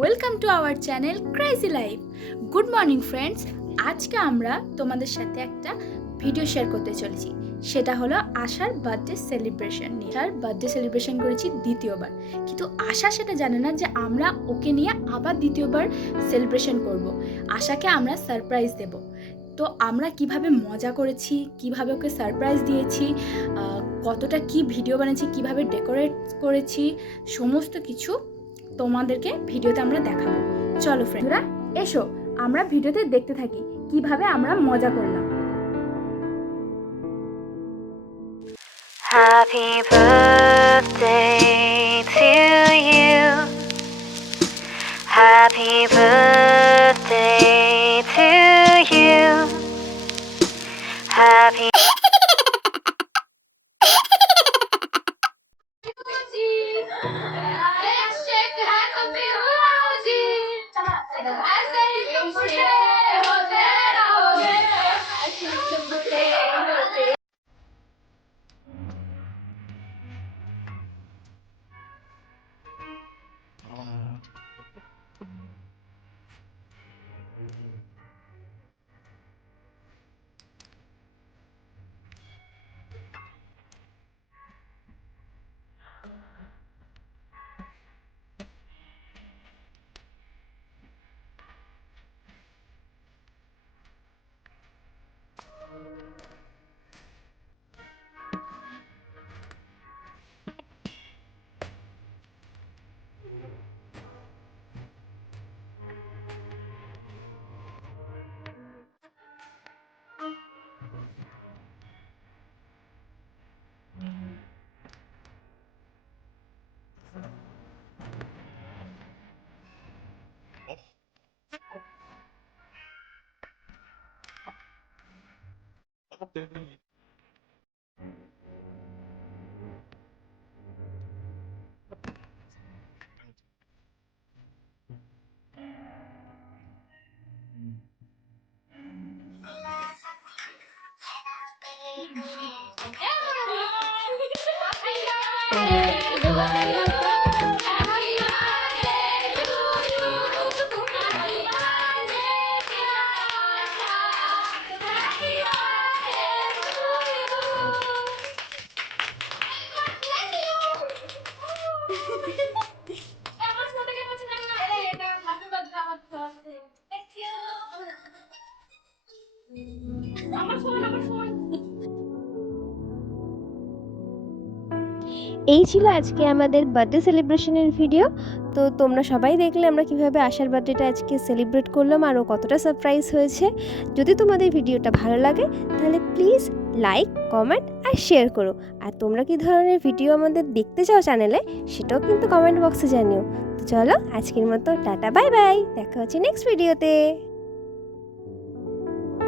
Welcome to our channel crazy life. Good morning friends, আজকে আমরা তোমাদের সাথে একটা ভিডিও শেয়ার করতে চলেছি। সেটা হলো আশার বার্থডে সেলিব্রেশন নিয়ে। আশার বার্থডে সেলিব্রেশন করেছি দ্বিতীয়বার, কিন্তু আশা সেটা জানে না যে আমরা ওকে নিয়ে আবার দ্বিতীয়বার সেলিব্রেশন করব। আশাকে আমরা সারপ্রাইজ দেব। তো আমরা কিভাবে মজা করেছি, কিভাবে ওকে সারপ্রাইজ দিয়েছি, কতটা কি ভিডিও বানিয়েছি, কিভাবে ডেকোরেট করেছি, সমস্ত কিছু তোমাদেরকে ভিডিওতে আমরা দেখাবো। চলো ফ্রেন্ডরা, এসো আমরা ভিডিওতে দেখতে থাকি কিভাবে আমরা মজা করলাম। Happy birthday to you. Happy birthday to you. Happy এই ছিল আজকে আমাদের বার্থডে সেলিব্রেশনের ভিডিও। তো তোমরা সবাই দেখলে আমরা কিভাবে আশার বার্থডেটা আজকে সেলিব্রেট করলাম আর ও কতটা সারপ্রাইজ হয়েছে। যদি তোমাদের ভিডিওটা ভালো লাগে তাহলে প্লিজ লাইক, কমেন্ট আর শেয়ার করো। আর তোমরা কী ধরনের ভিডিও আমাদের দেখতে চাও চ্যানেলে সেটাও কিন্তু কমেন্ট বক্সে জানিও। তো চলো আজকের মতো টাটা, বাই বাই, দেখা হচ্ছে নেক্সট ভিডিওতে।